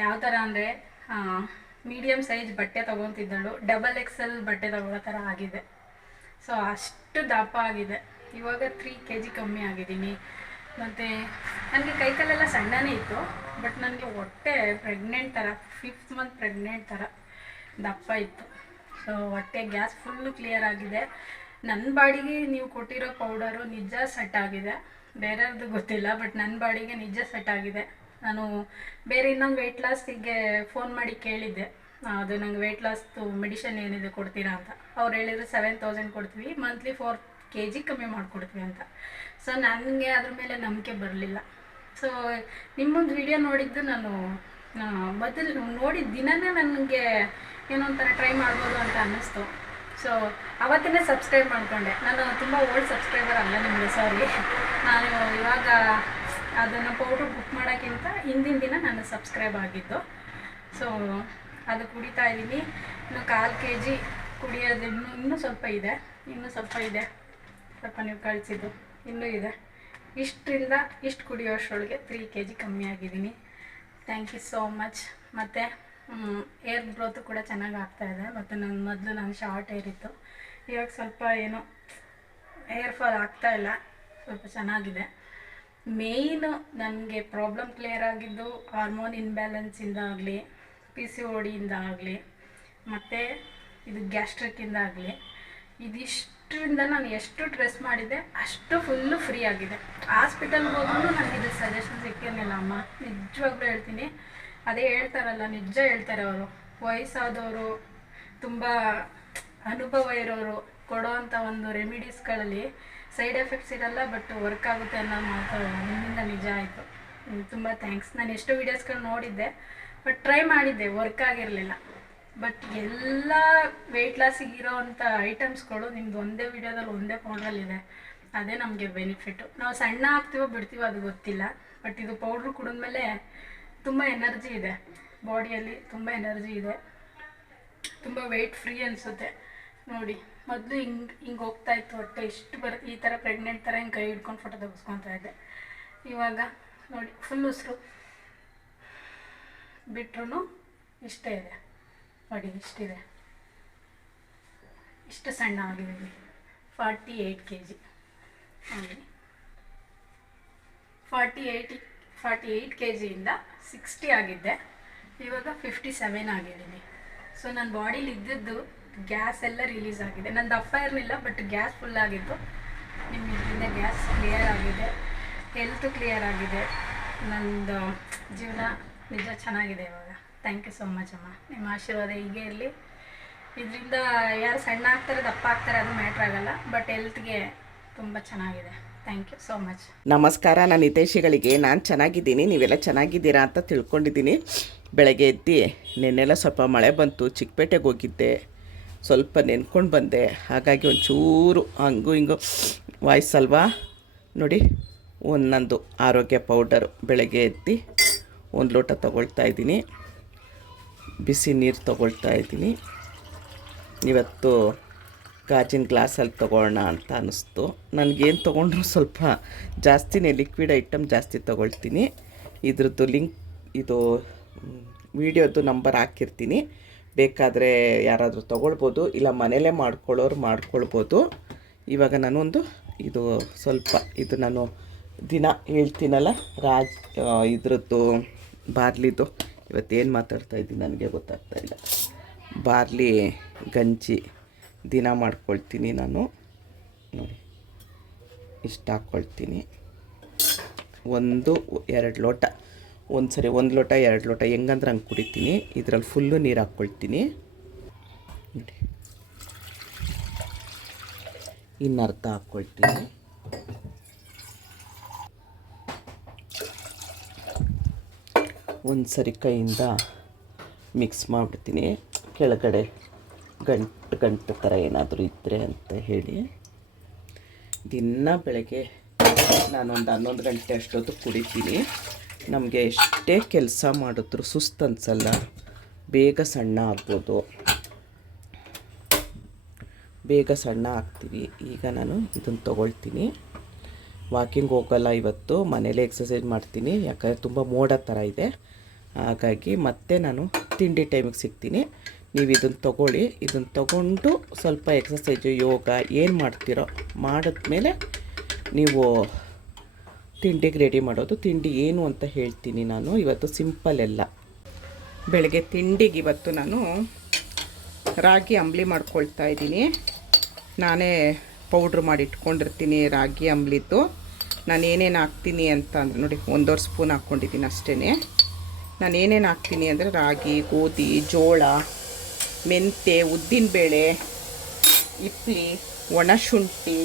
ಯಾವ ಥರ ಅಂದರೆ ಮೀಡಿಯಮ್ ಸೈಜ್ ಬಟ್ಟೆ ತೊಗೊತಿದ್ದಳು. ಡಬಲ್ ಎಕ್ಸ್ ಎಲ್ ಬಟ್ಟೆ ತಗೊಳ್ಳೋ ಥರ ಆಗಿದೆ. ಸೊ ಅಷ್ಟು ದಪ್ಪ ಆಗಿದೆ. ಇವಾಗ ತ್ರೀ ಕೆ ಜಿ ಕಮ್ಮಿ ಆಗಿದ್ದೀನಿ. ಮತ್ತು ನನಗೆ ಕೈಕಾಲೆಲ್ಲ ಸಣ್ಣನೇ ಇತ್ತು ಬಟ್ ನನಗೆ ಹೊಟ್ಟೆ ಪ್ರೆಗ್ನೆಂಟ್ ಥರ ಫಿಫ್ತ್ ಮಂತ್ ಪ್ರೆಗ್ನೆಂಟ್ ಥರ ದಪ್ಪ ಇತ್ತು. ಸೊ ಹೊಟ್ಟೆ ಗ್ಯಾಸ್ ಫುಲ್ಲು ಕ್ಲಿಯರ್ ಆಗಿದೆ. ನನ್ನ ಬಾಡಿಗೆ ನೀವು ಕೊಟ್ಟಿರೋ ಪೌಡರು ನಿಜ ಸೆಟ್ ಆಗಿದೆ. ಬೇರೆಯವ್ರದ್ದು ಗೊತ್ತಿಲ್ಲ ಬಟ್ ನನ್ನ ಬಾಡಿಗೆ ನಿಜ ಸೆಟ್ ಆಗಿದೆ. ನಾನು ಬೇರೆ ಇನ್ನೊಂದು ವೆಯ್ಟ್ ಲಾಸ್ಗೆ ಫೋನ್ ಮಾಡಿ ಕೇಳಿದ್ದೆ. ಅದು ನಂಗೆ ವೆಯ್ಟ್ ಲಾಸ್ದು ಮೆಡಿಷನ್ ಏನಿದೆ ಕೊಡ್ತೀರಾ ಅಂತ. ಅವ್ರು ಹೇಳಿದ್ರು ಸೆವೆನ್ ತೌಸಂಡ್ ಕೊಡ್ತೀವಿ ಮಂತ್ಲಿ ಫೋರ್ ಕೆ ಜಿ ಕಮ್ಮಿ ಮಾಡಿಕೊಡ್ತೀವಿ ಅಂತ. ಸೊ ನನಗೆ ಅದ್ರ ಮೇಲೆ ನಂಬಿಕೆ ಬರಲಿಲ್ಲ. ಸೊ ನಿಮ್ಮೊಂದು ವಿಡಿಯೋ ನೋಡಿದ್ದು ನಾನು ಮೊದಲು ನೋಡಿದ ದಿನನೇ ನನಗೆ ಏನೋ ಒಂಥರ ಟ್ರೈ ಮಾಡ್ಬೋದು ಅಂತ ಅನ್ನಿಸ್ತು. ಸೊ ಅವತ್ತೇ ಸಬ್ಸ್ಕ್ರೈಬ್ ಮಾಡಿಕೊಂಡೆ. ನಾನು ತುಂಬ ಓಲ್ಡ್ ಸಬ್ಸ್ಕ್ರೈಬರ್ ಅಲ್ಲ ನಿಮಗೆ ಸಾರಿ ನಾನು ಇವಾಗ ಅದನ್ನು ಪೌಡ್ರ್ ಬುಕ್ ಮಾಡೋಕ್ಕಿಂತ ಹಿಂದಿನ ದಿನ ನಾನು ಸಬ್ಸ್ಕ್ರೈಬ್ ಆಗಿದ್ದು. ಸೊ ಅದು ಕುಡಿತಾ ಇದ್ದೀನಿ. ಇನ್ನು ಕಾಲು ಕೆ ಜಿ ಕುಡಿಯೋದು ಇನ್ನೂ ಸ್ವಲ್ಪ ಇದೆ. ಇನ್ನೂ ಸ್ವಲ್ಪ ಇದೆ. ಸ್ವಲ್ಪ ನೀವು ಕಳಿಸಿದ್ದು. ಇನ್ನೂ ಇದೆ. ಇಷ್ಟರಿಂದ ಇಷ್ಟು ಕುಡಿಯೋಷ್ಟೊಳಗೆ ತ್ರೀ ಕೆ ಜಿ ಕಮ್ಮಿ ಆಗಿದ್ದೀನಿ. ಥ್ಯಾಂಕ್ ಯು ಸೋ ಮಚ್ ಮತ್ತು ಏರ್ ಗ್ರೋತು ಕೂಡ ಚೆನ್ನಾಗಿ ಇದೆ. ಮತ್ತು ನನ್ನ ಮೊದಲು ನಾನು ಶಾರ್ಟ್ ಏರ್ ಇತ್ತು. ಇವಾಗ ಸ್ವಲ್ಪ ಏನು ಏರ್ ಫಾಲ್ ಆಗ್ತಾ ಇಲ್ಲ. ಸ್ವಲ್ಪ ಚೆನ್ನಾಗಿದೆ. ಮೇಯ್ನು ನನಗೆ ಪ್ರಾಬ್ಲಮ್ ಕ್ಲಿಯರ್ ಆಗಿದ್ದು ಹಾರ್ಮೋನ್ ಇನ್ಬ್ಯಾಲೆನ್ಸಿಂದ ಆಗಲಿ ಪಿ ಸಿ ಓಡಿಯಿಂದ ಆಗಲಿ, ಮತ್ತು ಇದು ಗ್ಯಾಸ್ಟ್ರಿಕ್ಕಿಂದ ಆಗಲಿ, ಇದಿಷ್ಟರಿಂದ ನಾನು ಎಷ್ಟು ಡ್ರೆಸ್ ಮಾಡಿದೆ ಅಷ್ಟು ಫುಲ್ಲು ಫ್ರೀ ಆಗಿದೆ. ಹಾಸ್ಪಿಟಲ್ಗೆ ಹೋದ್ರೂ ನನಗೆ ಇದು ಸಜೆಷನ್ ಸಿಕ್ಕಿರಲಿಲ್ಲ, ಅಮ್ಮ. ನಿಜವಾಗ್ಲೂ ಹೇಳ್ತೀನಿ. ಅದೇ ಹೇಳ್ತಾರಲ್ಲ ನಿಜ ಹೇಳ್ತಾರೆ ಅವರು. ವಯಸ್ಸಾದವರು, ತುಂಬ ಅನುಭವ ಇರೋರು ಕೊಡೋವಂಥ ಒಂದು ರೆಮಿಡೀಸ್ಗಳಲ್ಲಿ ಸೈಡ್ ಎಫೆಕ್ಟ್ಸ್ ಇರಲ್ಲ ಬಟ್ ವರ್ಕ್ ಆಗುತ್ತೆ ಅನ್ನೋ ಮಾತು ನಿಮ್ಮಿಂದ ನಿಜ ಆಯಿತು. ತುಂಬ ಥ್ಯಾಂಕ್ಸ್ ನಾನು ಎಷ್ಟು ವೀಡಿಯೋಸ್ಗಳು ನೋಡಿದ್ದೆ ಬಟ್ ಟ್ರೈ ಮಾಡಿದ್ದೆ ವರ್ಕ್ ಆಗಿರಲಿಲ್ಲ. ಬಟ್ ಎಲ್ಲ ವೆಯ್ಟ್ ಲಾಸಿಗೆ ಇರೋವಂಥ ಐಟಮ್ಸ್ಗಳು ನಿಮ್ದು ಒಂದೇ ವಿಡಿಯೋದಲ್ಲಿ ಒಂದೇ ಪೌಡ್ರಲ್ಲಿದೆ ಅದೇ ನಮಗೆ ಬೆನಿಫಿಟ್ಟು ನಾವು ಸಣ್ಣ ಆಗ್ತೀವೋ ಬಿಡ್ತೀವೋ ಅದು ಗೊತ್ತಿಲ್ಲ ಬಟ್ ಇದು ಪೌಡ್ರ್ ಕುಡಿದ್ಮೇಲೆ ತುಂಬ ಎನರ್ಜಿ ಇದೆ. ಬಾಡಿಯಲ್ಲಿ ತುಂಬ ಎನರ್ಜಿ ಇದೆ. ತುಂಬ ವೆಯ್ಟ್ ಫ್ರೀ ಅನಿಸುತ್ತೆ. ನೋಡಿ, ಮೊದಲು ಹಿಂಗೆ ಹಿಂಗೆ ಹೋಗ್ತಾ ಇತ್ತು ಹೊಟ್ಟೆ. ಇಷ್ಟು ಬರ, ಈ ಥರ ಪ್ರೆಗ್ನೆಂಟ್ ಥರ ಹಿಂಗೆ ಕೈ ಹಿಡ್ಕೊಂಡು ಫೋಟೋ ತೆಗೆಸ್ಕೊತಾ ಇದ್ದೆ. ಇವಾಗ ನೋಡಿ ಫುಲ್ ಉಸಿರು. ಬಿಟ್ರೂ ಇಷ್ಟೇ ಇದೆ. ನೋಡಿ, ಇಷ್ಟಿದೆ. ಇಷ್ಟು ಸಣ್ಣ ಆಗಿದ್ದೀವಿ ಫಾರ್ಟಿ ಏಯ್ಟ್ ಕೆ ಜಿ ನೋಡಿ. Forty eighty forty eight K ಜಿಯಿಂದ sixty ಆಗಿದ್ದೆ. ಇವಾಗ ಫಿಫ್ಟಿ ಸೆವೆನ್ ಆಗಿದ್ದೀನಿ ಸೊ ನನ್ನ ಬಾಡೀಲಿ ಇದ್ದಿದ್ದು ಗ್ಯಾಸ್ ಎಲ್ಲ ರಿಲೀಸ್ ಆಗಿದೆ. ನನ್ನ ದಪ್ಪ ಇರಲಿಲ್ಲ ಬಟ್ ಗ್ಯಾಸ್ ಫುಲ್ ಆಗಿತ್ತು. ನಿಮ್ಮ ಇದರಿಂದ ಗ್ಯಾಸ್ ಕ್ಲಿಯರ್ ಆಗಿದೆ. ಹೆಲ್ತ್ ಕ್ಲಿಯರ್ ಆಗಿದೆ. ನಂದು ಜೀವನ ನಿಜ ಚೆನ್ನಾಗಿದೆ ಇವಾಗ. ಥ್ಯಾಂಕ್ ಯು ಸೊ ಮಚ್ ಅಮ್ಮ. ನಿಮ್ಮ ಆಶೀರ್ವಾದ ಹೀಗೆ ಇರಲಿ. ಇದರಿಂದ ಯಾರು ಸಣ್ಣ ಆಗ್ತಾರೆ, ದಪ್ಪ ಆಗ್ತಾರೆ, ಅದು ಮ್ಯಾಟ್ರ್ ಆಗಲ್ಲ. ಬಟ್ ಹೆಲ್ತ್ಗೆ ತುಂಬ ಚೆನ್ನಾಗಿದೆ. ಥ್ಯಾಂಕ್ ಯು ಸೋ ಮಚ್ ನಮಸ್ಕಾರ, ನಾನು ಹಿತೈಷಿಗಳಿಗೆ. ನಾನು ಚೆನ್ನಾಗಿದ್ದೀನಿ, ನೀವೆಲ್ಲ ಚೆನ್ನಾಗಿದ್ದೀರಾ ಅಂತ ತಿಳ್ಕೊಂಡಿದ್ದೀನಿ. ಬೆಳಗ್ಗೆ ಎದ್ದು, ನೆನ್ನೆಲ್ಲ ಸ್ವಲ್ಪ ಮಳೆ ಬಂತು, ಚಿಕ್ಕಪೇಟೆಗೆ ಹೋಗಿದ್ದೆ. ಸ್ವಲ್ಪ ನೆನ್ಕೊಂಡು ಬಂದೆ. ಹಾಗಾಗಿ ಒಂಚೂರು ಹಂಗು ಹಿಂಗು ವಾಯ್ಸ್ ಅಲ್ವಾ? ನೋಡಿ, ಒಂದೊಂದು ಆರೋಗ್ಯ ಪೌಡರು ಬೆಳಗ್ಗೆ ಎತ್ತಿ ಒಂದು ಲೋಟ ತೊಗೊಳ್ತಾ ಇದ್ದೀನಿ. ಬಿಸಿ ನೀರು ತೊಗೊಳ್ತಾ ಇದ್ದೀನಿ. ಇವತ್ತು ಗಾಜಿನ ಗ್ಲಾಸಲ್ಲಿ ತೊಗೊಳ್ಳೋಣ ಅಂತ ಅನ್ನಿಸ್ತು. ನನಗೇನು ತೊಗೊಂಡ್ರು ಸ್ವಲ್ಪ ಜಾಸ್ತಿನೇ ಲಿಕ್ವಿಡ್ ಐಟಮ್ ಜಾಸ್ತಿ ತೊಗೊಳ್ತೀನಿ. ಇದ್ರದ್ದು ಲಿಂಕ್, ಇದು ವಿಡಿಯೋದು ನಂಬರ್ ಹಾಕಿರ್ತೀನಿ. ಬೇಕಾದರೆ ಯಾರಾದರೂ ತೊಗೊಳ್ಬೋದು, ಇಲ್ಲ ಮನೇಲೇ ಮಾಡ್ಕೊಳ್ಳೋರು ಮಾಡ್ಕೊಳ್ಬೋದು. ಇವಾಗ ನಾನೊಂದು ಇದು ಸ್ವಲ್ಪ ಇದು ನಾನು ದಿನ ಹೇಳ್ತೀನಲ್ಲ, ರಾಜ್ ಇದ್ರದ್ದು ಬಾರ್ಲಿದು. ಇವತ್ತೇನು ಮಾತಾಡ್ತಾ ಇದ್ದೀನಿ ನನಗೆ ಗೊತ್ತಾಗ್ತಾ ಇಲ್ಲ. ಬಾರ್ಲಿ, ಗಂಜಿ ದಿನ ಮಾಡ್ಕೊಳ್ತೀನಿ ನಾನು. ನೋಡಿ, ಇಷ್ಟ ಹಾಕ್ಕೊಳ್ತೀನಿ ಒಂದು, ಎರಡು ಲೋಟ. ಒಂದು ಸರಿ ಒಂದು ಲೋಟ, ಎರಡು ಲೋಟ, ಹೆಂಗಂದ್ರೆ ಹಂಗೆ ಕುಡಿತೀನಿ. ಇದರಲ್ಲಿ ಫುಲ್ಲು ನೀರು ಹಾಕ್ಕೊಳ್ತೀನಿ. ನೋಡಿ. ಇನ್ನು ಅರ್ಧ ಹಾಕ್ಕೊಳ್ತೀನಿ. ಒಂದು ಸರಿ ಕೈಯಿಂದ ಮಿಕ್ಸ್ ಮಾಡಿಬಿಡ್ತೀನಿ. ಕೆಳಗಡೆ ಗಂಟು ಗಂಟು ಥರ ಏನಾದರೂ ಇದ್ದರೆ ಅಂತ ಹೇಳಿ. ದಿನ ಬೆಳಗ್ಗೆ ನಾನೊಂದು ಹನ್ನೊಂದು ಗಂಟೆ ಅಷ್ಟೊತ್ತು ಕುಡಿತೀನಿ. ನಮಗೆ ಎಷ್ಟೇ ಕೆಲಸ ಮಾಡಿದ್ರು ಸುಸ್ತು ಅನ್ಸಲ್ಲ. ಬೇಗ ಸಣ್ಣ ಆಗ್ಬೋದು. ಬೇಗ ಸಣ್ಣ ಆಗ್ತೀವಿ. ಈಗ ನಾನು ಇದನ್ನು ತೊಗೊಳ್ತೀನಿ. ವಾಕಿಂಗ್ ಹೋಗಲ್ಲ ಇವತ್ತು. ಮನೇಲೇ ಎಕ್ಸಸೈಸ್ ಮಾಡ್ತೀನಿ. ಯಾಕಂದರೆ ತುಂಬ ಮೋಡ ಥರ ಇದೆ. ಹಾಗಾಗಿ ಮತ್ತೆ ನಾನು ತಿಂಡಿ ಟೈಮಿಗೆ ಸಿಗ್ತೀನಿ. ನೀವು ಇದನ್ನು ತೊಗೊಳ್ಳಿ. ಇದನ್ನು ತೊಗೊಂಡು ಸ್ವಲ್ಪ ಎಕ್ಸಸೈಜು ಯೋಗ ಏನು ಮಾಡ್ತೀರೋ ಮಾಡಿದ್ಮೇಲೆ ನೀವು ತಿಂಡಿಗೆ ರೆಡಿ ಮಾಡೋದು. ತಿಂಡಿ ಏನು ಅಂತ ಹೇಳ್ತೀನಿ ನಾನು. ಇವತ್ತು ಸಿಂಪಲ್ ಎಲ್ಲ. ಬೆಳಗ್ಗೆ ತಿಂಡಿಗೆ ಇವತ್ತು ನಾನು ರಾಗಿ ಅಂಬ್ಲಿ ಮಾಡ್ಕೊಳ್ತಾ ಇದ್ದೀನಿ. ನಾನೇ ಪೌಡ್ರ್ ಮಾಡಿ ಇಟ್ಕೊಂಡಿರ್ತೀನಿ ರಾಗಿ ಅಂಬ್ಲಿದ್ದು. ನಾನು ಏನೇನು ಹಾಕ್ತೀನಿ ಅಂತ ನೋಡಿ ಒಂದೂವರೆ ಸ್ಪೂನ್ ಹಾಕ್ಕೊಂಡಿದ್ದೀನಿ ಅಷ್ಟೇ ನಾನು ಏನೇನು ಹಾಕ್ತೀನಿ ಅಂದರೆ ರಾಗಿ, ಗೋಧಿ, ಜೋಳ ಮೆಂತೆ ಉದ್ದಿನಬೇಳೆ ಇಪ್ಲಿ ಒಣಶುಂಠಿ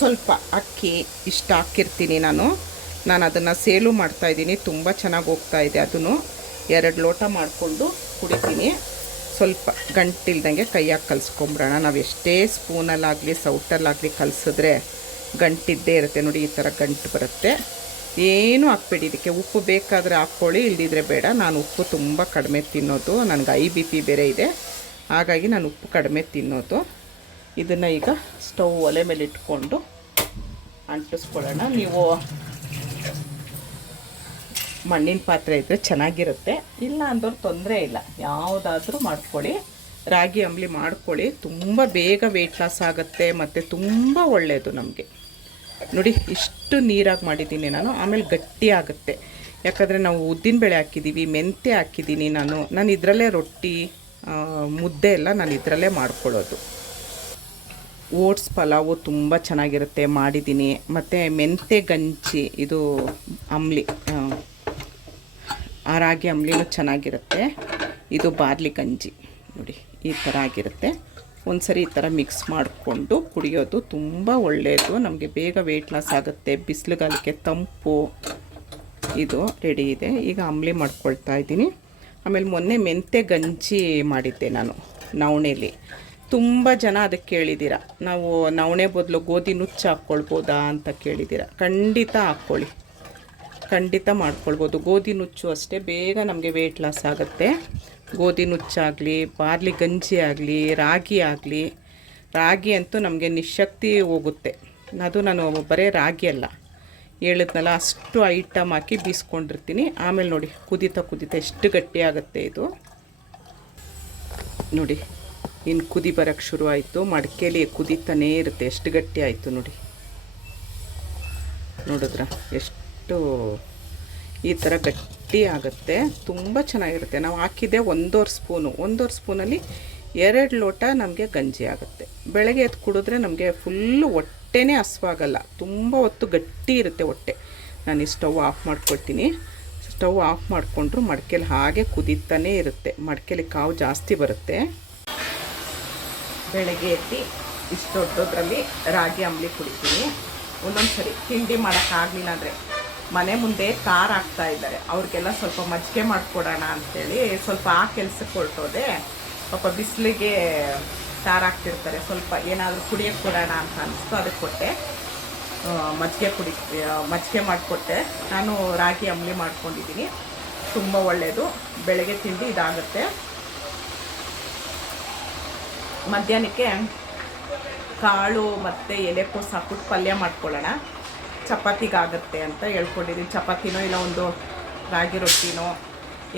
ಸ್ವಲ್ಪ ಅಕ್ಕಿ ಇಷ್ಟ ಹಾಕಿರ್ತೀನಿ ನಾನು. ನಾನು ಅದನ್ನು ಸೇಲು ಮಾಡ್ತಾಯಿದ್ದೀನಿ ತುಂಬ ಚೆನ್ನಾಗಿ ಹೋಗ್ತಾ ಇದೆ ಅದನ್ನು. ಎರಡು ಲೋಟ ಮಾಡಿಕೊಂಡು ಕುಡಿತೀನಿ. ಸ್ವಲ್ಪ ಗಂಟಿಲ್ದಂಗೆ ಕೈಯಾಗಿ ಕಲಿಸ್ಕೊಂಬಿಡೋಣ. ನಾವು ಎಷ್ಟೇ ಸ್ಪೂನಲ್ಲಾಗಲಿ, ಸೌಟಲ್ಲಾಗಲಿ ಕಲಿಸಿದ್ರೆ ಗಂಟಿದ್ದೇ ಇರುತ್ತೆ. ನೋಡಿ, ಈ ಥರ ಗಂಟು ಬರುತ್ತೆ. ಏನು ಹಾಕ್ಬೇಡಿ. ಇದಕ್ಕೆ ಉಪ್ಪು ಬೇಕಾದರೆ ಹಾಕ್ಕೊಳ್ಳಿ, ಇಲ್ದಿದ್ರೆ ಬೇಡ. ನಾನು ಉಪ್ಪು ತುಂಬ ಕಡಿಮೆ ತಿನ್ನೋದು. ನನಗೆ ಐ ಬಿ ಪಿ ಬೇರೆ ಇದೆ. ಹಾಗಾಗಿ ನಾನು ಉಪ್ಪು ಕಡಿಮೆ ತಿನ್ನೋದು. ಇದನ್ನು ಈಗ ಸ್ಟವ್ ಒಲೆ ಮೇಲೆ ಇಟ್ಕೊಂಡು ಅಂಟಿಸ್ಕೊಳ್ಳೋಣ. ನೀವು ಮಣ್ಣಿನ ಪಾತ್ರೆ ಇದ್ದರೆ ಚೆನ್ನಾಗಿರುತ್ತೆ. ಇಲ್ಲ ಅಂದವ್ರು ತೊಂದರೆ ಇಲ್ಲ. ಯಾವುದಾದ್ರೂ ಮಾಡ್ಕೊಳ್ಳಿ. ರಾಗಿ ಅಂಬ್ಲಿ ಮಾಡ್ಕೊಳ್ಳಿ. ತುಂಬ ಬೇಗ ವೆಯ್ಟ್ ಲಾಸ್ ಆಗುತ್ತೆ ಮತ್ತು ತುಂಬ ಒಳ್ಳೆಯದು ನಮಗೆ. ನೋಡಿ, ಇಷ್ಟು ನೀರಾಗಿ ಮಾಡಿದ್ದೀನಿ ನಾನು. ಆಮೇಲೆ ಗಟ್ಟಿ ಆಗುತ್ತೆ. ಯಾಕಂದರೆ ನಾವು ಉದ್ದಿನಬೇಳೆ ಹಾಕಿದ್ದೀವಿ ಮೆಂತ್ಯ ಹಾಕಿದ್ದೀನಿ ನಾನು. ನಾನು ಇದರಲ್ಲೇ ರೊಟ್ಟಿ ಮುದ್ದೆ ಎಲ್ಲ ನಾನು ಇದರಲ್ಲೇ ಮಾಡ್ಕೊಳ್ಳೋದು. ಓಟ್ಸ್ ಪಲಾವು ತುಂಬ ಚೆನ್ನಾಗಿರುತ್ತೆ ಮಾಡಿದ್ದೀನಿ. ಮತ್ತು ಮೆಂತೆ ಗಂಜಿ ಇದು ಅಂಬ್ಲಿ ಆ, ರಾಗಿ ಅಂಬ್ಲಿನೂ ಚೆನ್ನಾಗಿರುತ್ತೆ. ಇದು ಬಾರ್ಲಿ ಗಂಜಿ ನೋಡಿ ಈ ಥರ ಆಗಿರುತ್ತೆ. ಒಂದು ಸರಿ ಈ ಥರ ಮಿಕ್ಸ್ ಮಾಡಿಕೊಂಡು ಕುಡಿಯೋದು ತುಂಬ ಒಳ್ಳೆಯದು ನಮಗೆ ಬೇಗ ವೆಯ್ಟ್ ಲಾಸ್ ಆಗುತ್ತೆ. ಬಿಸಿಲುಗಾಲಕ್ಕೆ ತಂಪು ಇದು ರೆಡಿ ಇದೆ. ಈಗ ಅಂಬ್ಲಿ ಮಾಡ್ಕೊಳ್ತಾ ಇದ್ದೀನಿ. ಆಮೇಲೆ ಮೊನ್ನೆ ಮೆಂತೆ ಗಂಜಿ ಮಾಡಿದ್ದೆ ನಾನು ನವಣೆಲಿ. ತುಂಬ ಜನ ಅದಕ್ಕೆ ಕೇಳಿದ್ದೀರ ನಾವು ನವಣೆ ಬದಲು ಗೋಧಿ ನುಚ್ಚು ಹಾಕ್ಕೊಳ್ಬೋದಾ ಅಂತ ಕೇಳಿದ್ದೀರ ಖಂಡಿತ ಹಾಕ್ಕೊಳ್ಳಿ. ಖಂಡಿತ ಮಾಡ್ಕೊಳ್ಬೋದು. ಗೋಧಿ ನುಚ್ಚು ಅಷ್ಟೇ. ಬೇಗ ನಮಗೆ ವೆಯ್ಟ್ ಲಾಸ್ ಆಗುತ್ತೆ. ಗೋಧಿ ನುಚ್ಚಾಗಲಿ ಬಾರ್ಲಿ ಗಂಜಿ ಆಗಲಿ, ರಾಗಿ ಆಗಲಿ, ರಾಗಿ ಅಂತೂ ನಮಗೆ ನಿಶಕ್ತಿ ಹೋಗುತ್ತೆ. ಅದು ನಾನು ಬರೀ ರಾಗಿ ಅಲ್ಲ. ಹೇಳಿದ್ನಲ್ಲ, ಅಷ್ಟು ಐಟಮ್ ಹಾಕಿ ಬೀಸ್ಕೊಂಡಿರ್ತೀನಿ. ಆಮೇಲೆ ನೋಡಿ, ಕುದಿತಾ ಕುದೀತಾ ಎಷ್ಟು ಗಟ್ಟಿ ಆಗುತ್ತೆ ಇದು. ನೋಡಿ. ಇನ್ನು ಕುದಿ ಬರೋಕ್ಕೆ ಶುರುವಾಯಿತು ಮಡಿಕೆಲಿ ಕುದೀತಾನೇ ಇರುತ್ತೆ. ಎಷ್ಟು ಗಟ್ಟಿ ಆಯಿತು ನೋಡಿ. ನೋಡಿದ್ರ? ಎಷ್ಟು ಈ ಥರ ಗಟ್ಟಿ ಆಗುತ್ತೆ. ತುಂಬ ಚೆನ್ನಾಗಿರುತ್ತೆ. ನಾವು ಹಾಕಿದ್ದೆ ಒಂದೂವರೆ ಸ್ಪೂನು. ಒಂದೂವರೆ ಸ್ಪೂನಲ್ಲಿ ಎರಡು ಲೋಟ ನಮಗೆ ಗಂಜಿ ಆಗುತ್ತೆ. ಬೆಳಗ್ಗೆ ಎದ್ದು ಕುಡಿದ್ರೆ ನಮಗೆ ಫುಲ್ಲು ಹೊಟ್ಟೆನೇ ಹಸುವಾಗಲ್ಲ. ತುಂಬ ಹೊತ್ತು ಗಟ್ಟಿ ಇರುತ್ತೆ ಹೊಟ್ಟೆ. ನಾನು ಈ ಸ್ಟವ್ ಆಫ್ ಮಾಡ್ಕೊಳ್ತೀನಿ. ಸ್ಟವ್ ಆಫ್ ಮಾಡಿಕೊಂಡ್ರು ಮಡಿಕೆಲಿ ಹಾಗೆ ಕುದೀತಾನೇ ಇರುತ್ತೆ. ಮಡಿಕೆಲಿ ಕಾವು ಜಾಸ್ತಿ ಬರುತ್ತೆ. ಬೆಳಗ್ಗೆ ಎತ್ತಿ ಇಷ್ಟು ದೊಡ್ಡದ್ರಲ್ಲಿ ರಾಗಿ ಅಂಬಲಿ ಕುಡಿತೀನಿ. ಒಂದೊಂದು ಸರಿ ತಿಂಡಿ ಮಾಡೋಕ್ಕಾಗಲಿಲ್ಲ ಅಂದರೆ ಮನೆ ಮುಂದೆ ಕಾರ್ ಹಾಕ್ತಾ ಇದ್ದಾರೆ. ಅವ್ರಿಗೆಲ್ಲ ಸ್ವಲ್ಪ ಮಜ್ಜಿಗೆ ಮಾಡಿಕೊಡೋಣ ಅಂಥೇಳಿ ಸ್ವಲ್ಪ ಆ ಕೆಲಸಕ್ಕೆ ಹೊರಟೋದೆ ಪಾಪ ಬಿಸಿಲಿಗೆ ಖಾರ ಹಾಕ್ತಿರ್ತಾರೆ. ಸ್ವಲ್ಪ ಏನಾದರೂ ಕುಡಿಯೋಕ್ಕೆ ಕೊಡೋಣ ಅಂತ ಅನಿಸ್ತು. ಅದಕ್ಕೆ ಕೊಟ್ಟೆ. ಮಜ್ಜಿಗೆ ಕುಡಿ ಮಜ್ಜಿಗೆ ಮಾಡಿಕೊಟ್ಟೆ. ನಾನು ರಾಗಿ ಅಂಬಲಿ ಮಾಡ್ಕೊಂಡಿದ್ದೀನಿ. ತುಂಬ ಒಳ್ಳೆಯದು ಬೆಳಗ್ಗೆ ತಿಂಡಿ ಇದಾಗುತ್ತೆ. ಮಧ್ಯಾಹ್ನಕ್ಕೆ ಕಾಳು ಮತ್ತು ಎಲೆಕೋಸು ಹಾಕ್ಬಿಟ್ಟು ಪಲ್ಯ ಮಾಡ್ಕೊಳ್ಳೋಣ. ಚಪಾತಿಗಾಗತ್ತೆ ಅಂತ ಹೇಳ್ಕೊಂಡಿದ್ದೀನಿ ಚಪಾತಿನೋ ಇಲ್ಲ ಒಂದು ರಾಗಿ ರೊಟ್ಟಿನೋ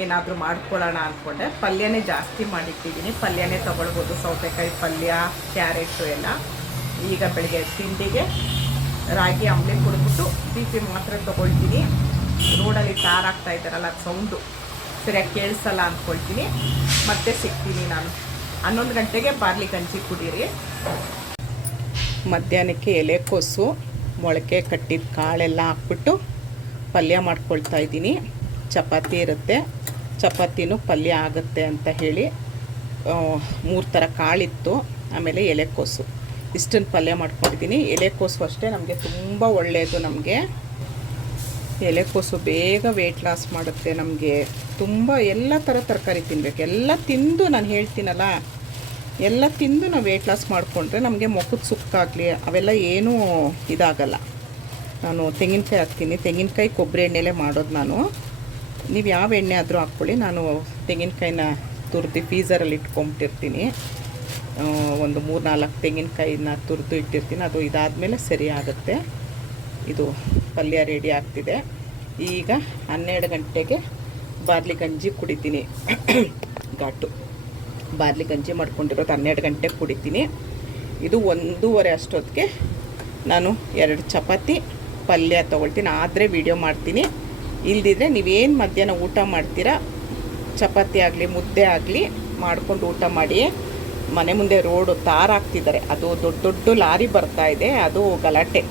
ಏನಾದರೂ ಮಾಡ್ಕೊಳ್ಳೋಣ ಅಂದ್ಕೊಂಡೆ ಪಲ್ಯನೇ ಜಾಸ್ತಿ ಮಾಡಿಟ್ಟಿದ್ದೀನಿ ಪಲ್ಯನೇ ತೊಗೊಳ್ಬೋದು. ಸೌತೆಕಾಯಿ ಪಲ್ಯ, ಕ್ಯಾರೆಟು ಎಲ್ಲ. ಈಗ ಬೆಳಗ್ಗೆ ತಿಂಡಿಗೆ ರಾಗಿ ಅಂಬಲಿ ಕುಡಿದ್ಬಿಟ್ಟು ಬಿ ಪಿ ಮಾತ್ರ ತೊಗೊಳ್ತೀನಿ. ರೋಡಲ್ಲಿ ತಾರಾಗ್ತಾ ಇದ್ದಾರಲ್ಲ, ಅದು ಸೌಂಡು. ಸರಿಯಾಗಿ ಕೇಳಿಸಲ್ಲ ಅಂದ್ಕೊಳ್ತೀನಿ ಮತ್ತೆ ಸಿಗ್ತೀನಿ ನಾನು. ಹನ್ನೊಂದು ಗಂಟೆಗೆ ಬಾರ್ಲಿ ಗಂಜಿ ಕುಡೀರಿ. ಮಧ್ಯಾಹ್ನಕ್ಕೆ ಎಲೆಕೋಸು ಮೊಳಕೆ ಕಟ್ಟಿದ ಕಾಳೆಲ್ಲ ಹಾಕ್ಬಿಟ್ಟು ಪಲ್ಯ ಮಾಡ್ಕೊಳ್ತಾ ಇದ್ದೀನಿ. ಚಪಾತಿ ಇರುತ್ತೆ. ಚಪಾತಿನೂ ಪಲ್ಯ ಆಗುತ್ತೆ ಅಂತ ಹೇಳಿ ಮೂರು ಥರ ಕಾಳಿತ್ತು, ಆಮೇಲೆ ಎಲೆಕೋಸು ಇಷ್ಟನ್ನು ಪಲ್ಯ ಮಾಡ್ಕೊಂಡಿದ್ದೀನಿ. ಎಲೆಕೋಸು ಅಷ್ಟೇ ನಮಗೆ ತುಂಬ ಒಳ್ಳೆಯದು ನಮಗೆ. ಎಲೆಕೋಸು ಬೇಗ ವೆಯ್ಟ್ ಲಾಸ್ ಮಾಡುತ್ತೆ ನಮಗೆ. ತುಂಬ ಎಲ್ಲ ಥರ ತರಕಾರಿ ತಿನ್ನಬೇಕು ಎಲ್ಲ ತಿಂದು ನಾನು ಹೇಳ್ತೀನಲ್ಲ, ಎಲ್ಲ ತಿಂದು ನಾವು ವೆಯ್ಟ್ ಲಾಸ್ ಮಾಡಿಕೊಂಡ್ರೆ ನಮಗೆ ಮುಖದ ಸುಕ್ಕಾಗಲಿ ಅವೆಲ್ಲ ಏನೂ ಇದಾಗಲ್ಲ. ನಾನು ತೆಂಗಿನಕಾಯಿ ಹಾಕ್ತೀನಿ. ತೆಂಗಿನಕಾಯಿ ಕೊಬ್ಬರಿ ಎಣ್ಣೆಲೇ ಮಾಡೋದು ನಾನು. ನೀವು ಯಾವ ಎಣ್ಣೆ ಆದರೂ ಹಾಕ್ಕೊಳ್ಳಿ. ನಾನು ತೆಂಗಿನಕಾಯಿನ ತುರಿದು ಫೀಸರಲ್ಲಿ ಇಟ್ಕೊಂಬಿಟ್ಟಿರ್ತೀನಿ. ಒಂದು ಮೂರು ನಾಲ್ಕು ತೆಂಗಿನಕಾಯಿನ ತುರಿದು ಇಟ್ಟಿರ್ತೀನಿ. ಅದು ಇದಾದಮೇಲೆ ಸರಿ ಆಗುತ್ತೆ. ಇದು ಪಲ್ಯ ರೆಡಿ ಆಗ್ತಿದೆ. ಈಗ ಹನ್ನೆರಡು ಗಂಟೆಗೆ ಬಾರ್ಲಿ ಗಂಜಿ ಕುಡಿತೀನಿ. ಘಾಟು. ಬಾರ್ಲಿ ಗಂಜಿ ಮಾಡ್ಕೊಂಡಿರೋದು ಹನ್ನೆರಡು ಗಂಟೆಗೆ ಕುಡಿತೀನಿ. ಇದು ಒಂದೂವರೆ ಅಷ್ಟೊತ್ತಿಗೆ ನಾನು ಎರಡು ಚಪಾತಿ ಪಲ್ಯ ತೊಗೊಳ್ತೀನಿ. ಆದರೆ ವಿಡಿಯೋ ಮಾಡ್ತೀನಿ. ಇಲ್ದಿದ್ರೆ ನೀವೇನು ಮಧ್ಯಾಹ್ನ ಊಟ ಮಾಡ್ತೀರಾ? ಚಪಾತಿ ಆಗಲಿ, ಮುದ್ದೆ ಆಗಲಿ ಮಾಡ್ಕೊಂಡು ಊಟ ಮಾಡಿ. ಮನೆ ಮುಂದೆ ರೋಡು ತಾರಾಗ್ತಿದ್ದಾರೆ. ಅದು ದೊಡ್ಡ ದೊಡ್ಡ ಲಾರಿ ಬರ್ತಾ ಇದೆ. ಅದು ಗಲಾಟೆ.